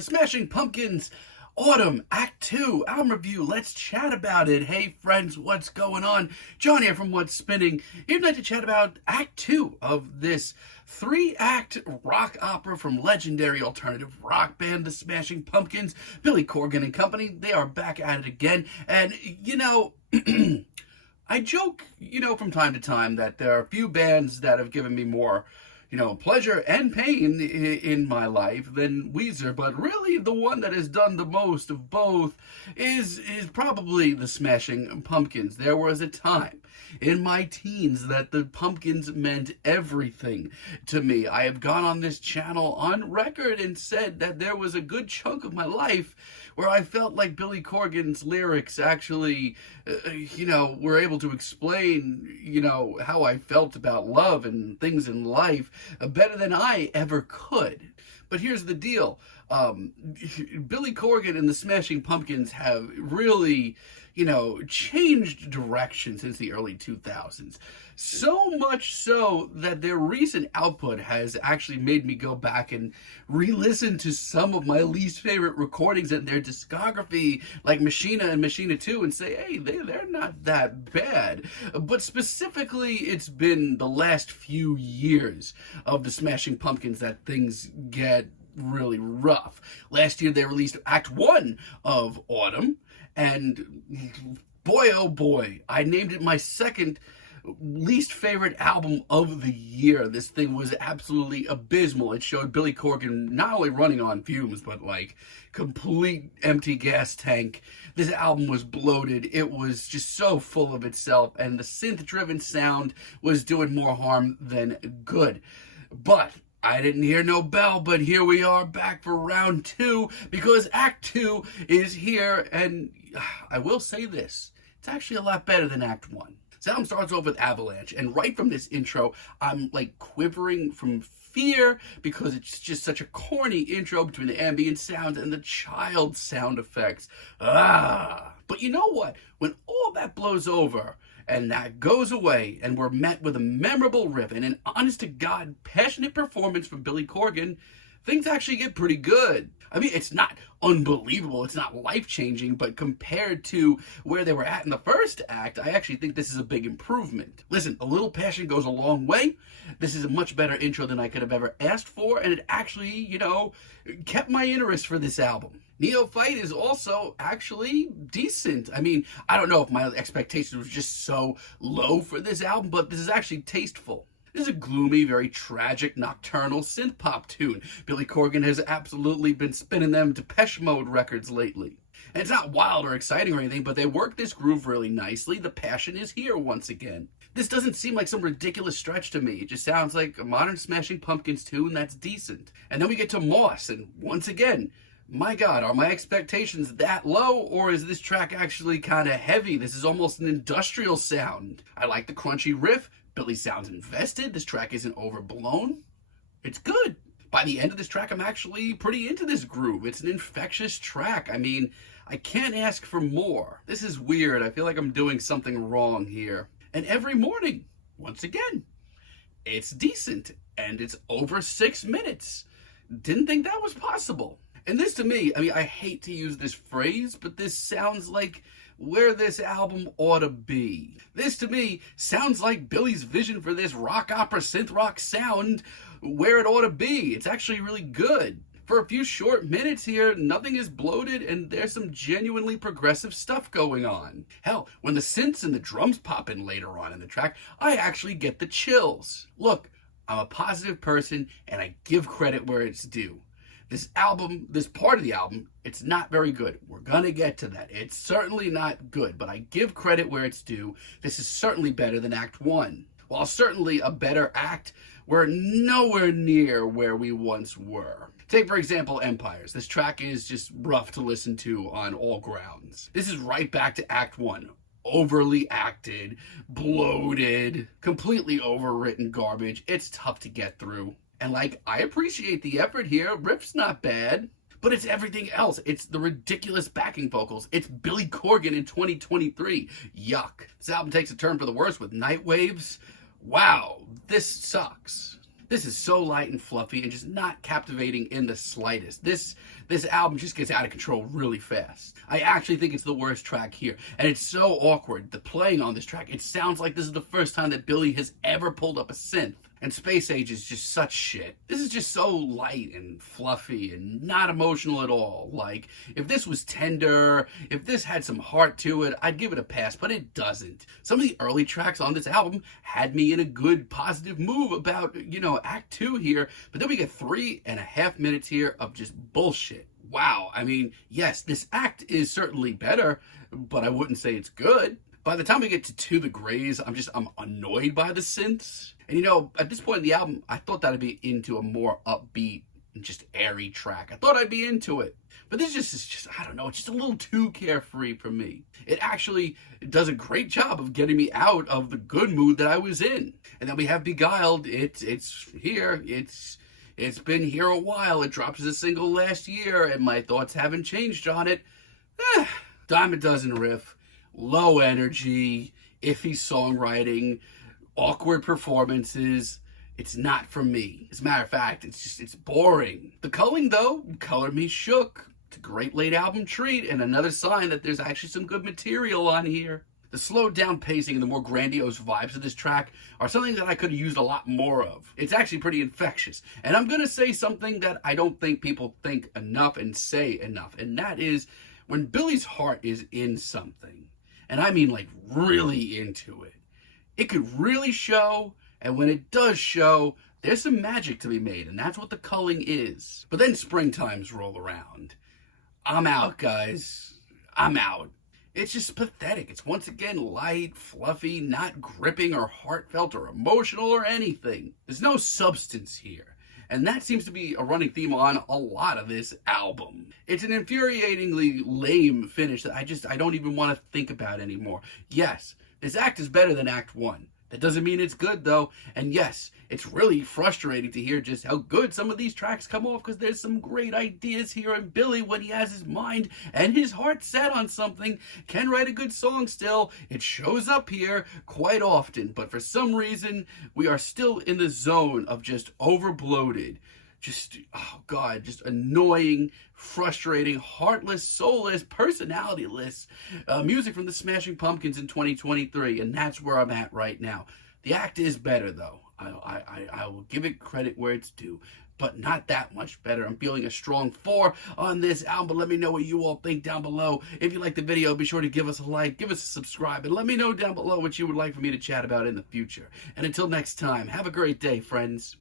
The Smashing Pumpkins, Autumn, Act 2, album review. Let's chat about it. Hey friends, what's going on? John here from What's Spinning. Here tonight to chat about Act 2 of this 3-act rock opera from legendary alternative rock band The Smashing Pumpkins. Billy Corgan and company, they are back at it again. And, I joke, from time to time that there are a few bands that have given me more pleasure and pain in my life than Weezer, but really the one that has done the most of both is probably the Smashing Pumpkins. There was a time in my teens that the Pumpkins meant everything to me. I have gone on this channel on record and said that there was a good chunk of my life where I felt like Billy Corgan's lyrics actually, were able to explain, how I felt about love and things in life better than I ever could. But here's the deal. Billy Corgan and the Smashing Pumpkins have really, changed direction since the early 2000s. So much so that their recent output has actually made me go back and re-listen to some of my least favorite recordings in their discography, like Machina and Machina 2, and say, hey, they're not that bad. But specifically, it's been the last few years of the Smashing Pumpkins that things get really rough. Last year they released Act 1 of Autumn, and boy oh boy, I named it my second least favorite album of the year. This thing was absolutely abysmal. It showed Billy Corgan not only running on fumes, but like complete empty gas tank. This album was bloated. It was just so full of itself, and the synth-driven sound was doing more harm than good. But I didn't hear no bell, but here we are back for round 2 because Act 2 is here, and I will say this, it's actually a lot better than Act 1. This album starts off with Avalanche, and right from this intro, I'm like quivering from fear because it's just such a corny intro between the ambient sounds and the child sound effects. But you know what? When all that blows over and that goes away and we're met with a memorable riff and an honest-to-God passionate performance from Billy Corgan, things actually get pretty good. I mean, it's not unbelievable, it's not life-changing, but compared to where they were at in the first act, I actually think this is a big improvement. Listen, a little passion goes a long way. This is a much better intro than I could have ever asked for, and it actually, kept my interest for this album. Neophyte is also actually decent. I mean, I don't know if my expectations were just so low for this album, but this is actually tasteful. This is a gloomy, very tragic, nocturnal synth-pop tune. Billy Corgan has absolutely been spinning them Depeche Mode records lately. And it's not wild or exciting or anything, but they work this groove really nicely. The passion is here once again. This doesn't seem like some ridiculous stretch to me. It just sounds like a modern Smashing Pumpkins tune that's decent. And then we get to Moss, and once again, my God, are my expectations that low, or is this track actually kind of heavy? This is almost an industrial sound. I like the crunchy riff. Billy sounds invested. This track isn't overblown. It's good. By the end of this track, I'm actually pretty into this groove. It's an infectious track. I mean, I can't ask for more. This is weird. I feel like I'm doing something wrong here. And every morning, once again, it's decent. And it's over 6 minutes. Didn't think that was possible. And this to me, I mean, I hate to use this phrase, but this sounds like where this album ought to be. This to me sounds like Billy's vision for this rock opera synth rock sound where it ought to be. It's actually really good. For a few short minutes here, nothing is bloated and there's some genuinely progressive stuff going on. Hell, when the synths and the drums pop in later on in the track, I actually get the chills. Look, I'm a positive person and I give credit where it's due. This album, this part of the album, it's not very good. We're gonna get to that. It's certainly not good, but I give credit where it's due. This is certainly better than Act 1. While certainly a better act, we're nowhere near where we once were. Take, for example, Empires. This track is just rough to listen to on all grounds. This is right back to Act 1. Overly acted, bloated, completely overwritten garbage. It's tough to get through. And I appreciate the effort here. Riff's not bad. But it's everything else. It's the ridiculous backing vocals. It's Billy Corgan in 2023. Yuck. This album takes a turn for the worse with Night Waves. Wow, this sucks. This is so light and fluffy and just not captivating in the slightest. This album just gets out of control really fast. I actually think it's the worst track here, and it's so awkward. The playing on this track, it sounds like this is the first time that Billy has ever pulled up a synth. And Space Age is just such shit. This is just so light and fluffy and not emotional at all. Like, if this was tender, if this had some heart to it, I'd give it a pass, but it doesn't. Some of the early tracks on this album had me in a good, positive mood about, Act 2 here, but then we get 3.5 minutes here of just bullshit. Wow, I mean, yes, this act is certainly better, but I wouldn't say it's good. By the time we get to the Grays, I'm annoyed by the synths. And at this point in the album, I thought that I'd be into a more upbeat and just airy track. I thought I'd be into it. But this is just I don't know, it's just a little too carefree for me. It actually does a great job of getting me out of the good mood that I was in. And then we have Beguiled. It's here. It's been here a while. It dropped as a single last year, and my thoughts haven't changed on it. Dime a dozen riff. Low energy, iffy songwriting, awkward performances. It's not for me. As a matter of fact, it's boring. The Culling, though, Color Me Shook. It's a great late album treat and another sign that there's actually some good material on here. The slowed down pacing and the more grandiose vibes of this track are something that I could have used a lot more of. It's actually pretty infectious. And I'm going to say something that I don't think people think enough and say enough. And that is when Billy's heart is in something. And I mean like really into it. It could really show, and when it does show, there's some magic to be made, and that's what the Culling is. But then springtimes roll around. I'm out, guys. I'm out. It's just pathetic. It's once again light, fluffy, not gripping or heartfelt or emotional or anything. There's no substance here. And that seems to be a running theme on a lot of this album. It's an infuriatingly lame finish that I don't even want to think about anymore. Yes, this act is better than Act 1. That doesn't mean it's good, though. And yes, it's really frustrating to hear just how good some of these tracks come off, because there's some great ideas here, and Billy, when he has his mind and his heart set on something, can write a good song still. It shows up here quite often, but for some reason, we are still in the zone of just overbloated, just annoying, frustrating, heartless, soulless, personality-less music from the Smashing Pumpkins in 2023, and that's where I'm at right now. The act is better, though. I will give it credit where it's due, but not that much better. I'm feeling a strong 4 on this album, but let me know what you all think down below. If you like the video, be sure to give us a like, give us a subscribe, and let me know down below what you would like for me to chat about in the future. And until next time, have a great day, friends.